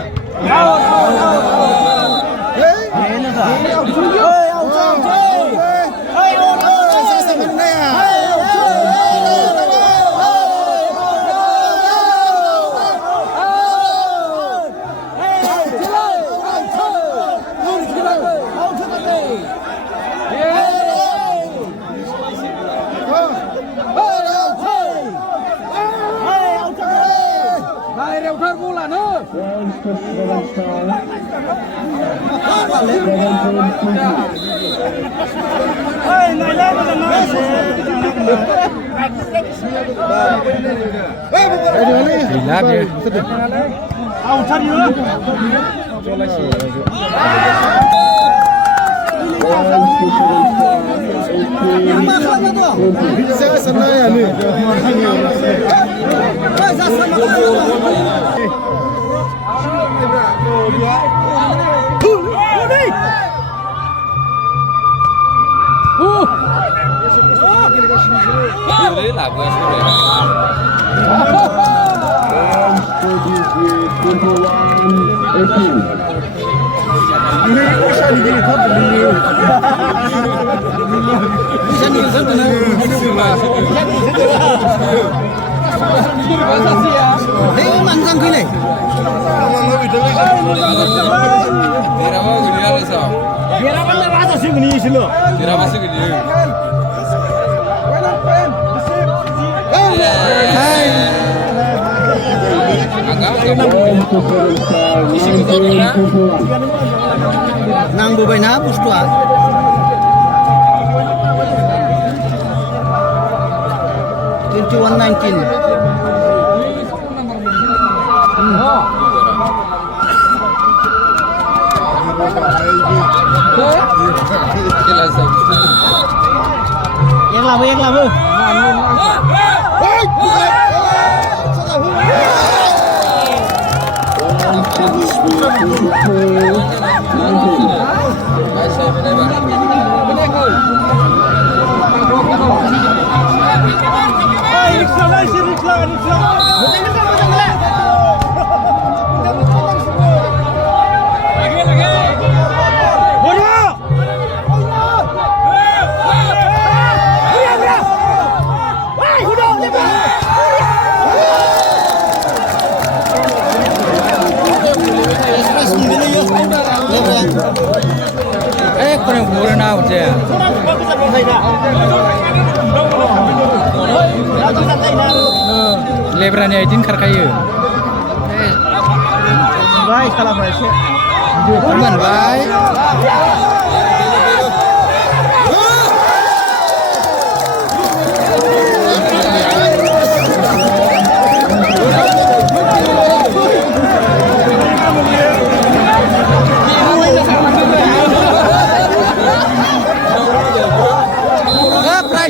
Gila dia. Boleh lah gua sebenarnya. Manjang kene. Dirama gini lah sah. Dirama sih gini. Nang bobai na bustua. Jelas. Yang lama. Kurang purna aja. Lebranya izin karkayu. Baik kalau berhasil. Aman baik.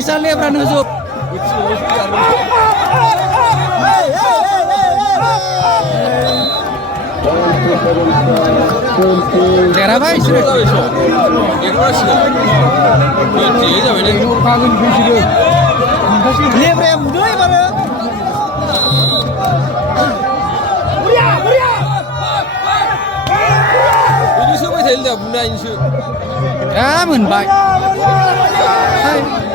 Saya lebran nusuk. Kera baik sih. Lebran dua mana? Ini semua saya lihat bunda ini. Ya, men baik. Hai.